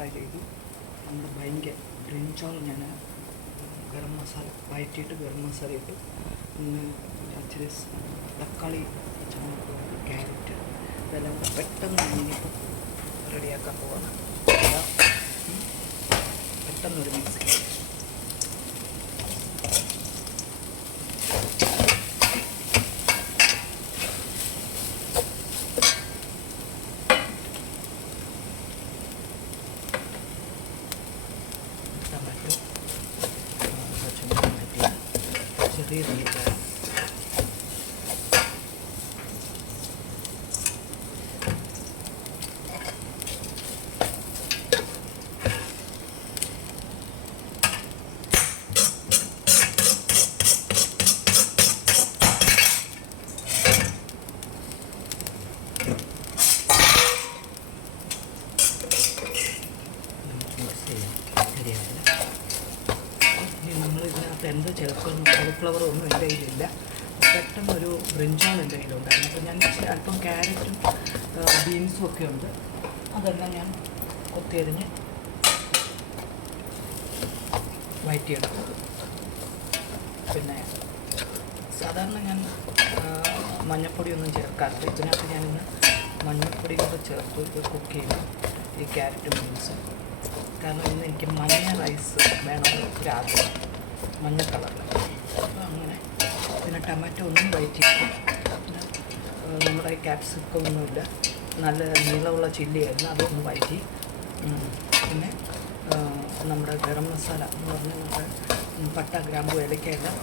Fry ചെയ്തു. നമ്മുടെ ഭയങ്കര ബ്രിഞ്ചോൾ ഞാൻ ഗരം മസാല വഴറ്റിയിട്ട് ഗരം മസാല ഇട്ടു. പിന്നെ ഇച്ചിരി തക്കാളി, പച്ചമുളക്, ക്യാരറ്റ് ഇതെല്ലാം പെട്ടെന്ന് ഇനിയിപ്പോൾ റെഡിയാക്കാൻ പോവാണ്. പെട്ടെന്നൊരു മിക്സ് ടൊമാറ്റോ പച്ചമുളക് മാറ്റി ചെറിയ രീതിയിൽ നമ്മൾ ഇതിനകത്ത് എന്ത് ചേർക്കും കോളിഫ്ലവർ ഒന്നും എൻ്റെ കയ്യിലില്ല. പെട്ടെന്നൊരു ബ്രിഞ്ചോൾ എൻ്റെ കയ്യിലുണ്ടായിരുന്നു. അപ്പോൾ ഞാൻ അല്പം ക്യാരറ്റും ബീൻസും ഒക്കെ ഉണ്ട്. അതെല്ലാം ഞാൻ കൊത്തിയരിഞ്ഞ് വഴറ്റിയെടുത്തു. പിന്നെ സാധാരണ ഞാൻ മഞ്ഞൾപ്പൊടിയൊന്നും ചേർക്കാറില്ല. ഇതിനകത്ത് ഞാനിന്ന് മഞ്ഞൾപ്പൊടി കൂടെ ചേർത്ത് ഇത് കുക്ക് ചെയ്തു ഈ ക്യാരറ്റും ബീൻസും. കാരണം ഇന്ന് എനിക്ക് മഞ്ഞ റൈസ് വേണമെന്ന് ഒരാഗ്രഹം, മഞ്ഞ കളറിൽ. അപ്പോൾ അങ്ങനെ പിന്നെ ടൊമാറ്റോ ഒന്നും വഴറ്റിയിട്ട് പിന്നെ നമ്മുടെ ക്യാപ്സിക്കം ഒന്നുമില്ല, നല്ല നീളമുള്ള ചില്ലിയായിരുന്നു, അതൊന്ന് വഴറ്റി. പിന്നെ നമ്മുടെ ഗരം മസാല എന്ന് പറഞ്ഞാൽ നമ്മുടെ പട്ട, ഗ്രാമ്പു, ഏലക്കയെല്ലാം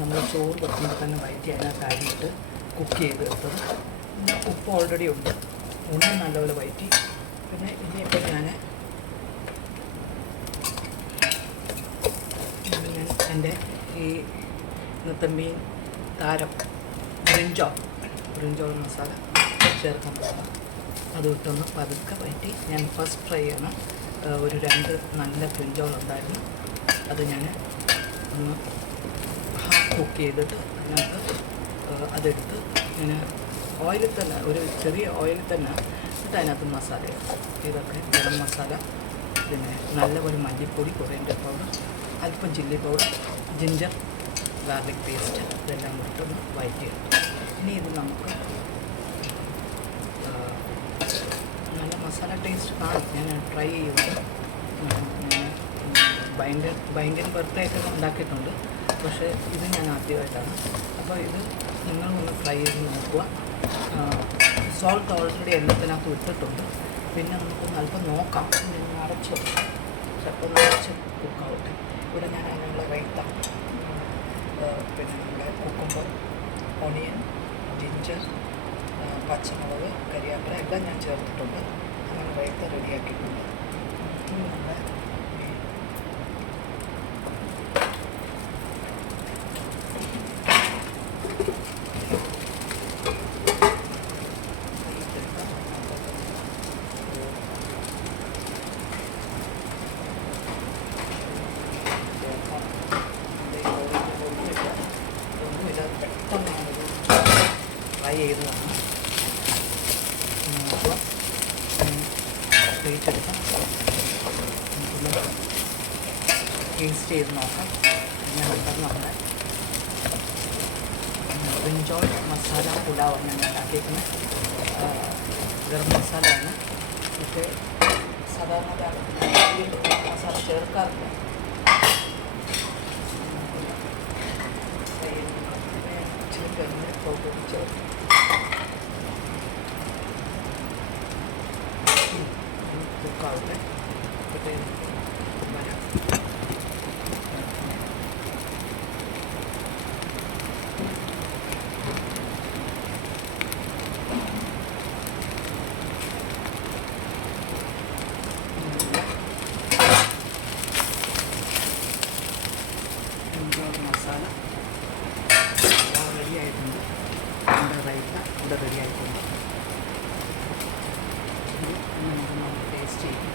നമ്മൾ ചോറ് വെക്കുമ്പോൾ തന്നെ വഴറ്റി അതിനകത്ത് അരിയിട്ട് കുക്ക് ചെയ്ത് എടുത്തത്. പിന്നെ ഉപ്പ് ഓൾറെഡി ഉണ്ട്, ഉണ്ണി നല്ലപോലെ വഴറ്റി. പിന്നെ ഇനിയിപ്പോൾ ഞാൻ എൻ്റെ ഈ നെത്തമ്പീൻ താരം ബ്രിഞ്ചോൾ മസാല ചേർക്കാൻ പോകാം. അതിട്ടൊന്ന് പതുക്കെ വഴറ്റി ഞാൻ ഫസ്റ്റ് ഫ്രൈ ചെയ്യണ ഒരു 2 നല്ല ബ്രിഞ്ചോൾ ഉണ്ടായിരുന്നു. അത് ഞാൻ ഒന്ന് ഹാഫ് കുക്ക് ചെയ്തിട്ട് അതിനകത്ത് അതെടുത്ത് ഇങ്ങനെ ഓയിലിൽ തന്നെ, ഒരു ചെറിയ ഓയിലിൽ തന്നെ എന്നിട്ട് അതിനകത്ത് മസാല ഇതൊക്കെ ഗരം മസാല, പിന്നെ നല്ലപോലെ മല്ലിപ്പൊടി, കൊറിയൻഡർ പൗഡർ, അല്പം chilli powder, ginger garlic paste ഇതെല്ലാം ഇട്ടൊന്ന് വഴറ്റിയെടുത്തു. ഇനി ഇത് നമുക്ക് നല്ല മസാല ടേസ്റ്റ് കാണും. ഞാൻ ട്രൈ ചെയ്യുന്നത് ഭയങ്കര ബർത്ത്ഡേ ഒക്കെ ഉണ്ടാക്കിയിട്ടുണ്ട്, പക്ഷേ ഇത് ഞാൻ ആദ്യമായിട്ടാണ്. അപ്പോൾ ഇത് നിങ്ങളൊന്ന് ട്രൈ ചെയ്ത് നോക്കുക. സോൾട്ട് ഓൾറെഡി എല്ലാത്തിനകത്ത് ഇട്ടിട്ടുണ്ട്. പിന്നെ നമുക്കൊന്ന് അല്പം നോക്കാം, അടച്ച് വെക്കാം, ചിലപ്പോൾ അടച്ച് കുക്കാവട്ടെ. ഇവിടെ ഞാൻ അതിനുള്ള റൈത്ത, പിന്നെ നമ്മുടെ കുക്കുമ്പർ, ഓണിയൻ, ജിഞ്ചർ, പച്ചമുളക്, കരിയാപ്പില എല്ലാം ഞാൻ ചേർത്തിട്ടുണ്ട്. അങ്ങനെ റൈത്ത റെഡിയാക്കിയിട്ടുണ്ട്. നമ്മുടെ ഫ്രൈ ചെയ്തതാണ്. അപ്പോൾ കഴിച്ചെടുക്കാം, ടേസ്റ്റ് ചെയ്ത് നോക്കാം. ഞാൻ നമ്മുടെ ബ്രിഞ്ചോൾ മസാല പുലാവാണ് ഞാൻ ഉണ്ടാക്കിയിരിക്കുന്നത്. ഗരം മസാലയാണ്. പക്ഷേ സാധാരണ മസാല ചേർക്കാറില്ല. കുക്കാവട്ടെ. വരാം. മസാല റെഡി ആയിട്ടുണ്ട്. നമ്മുടെ റൈത്ത ഇവിടെ റെഡി ആയിട്ടുണ്ട്. നമുക്ക് ടേസ്റ്റ് ചെയ്യും.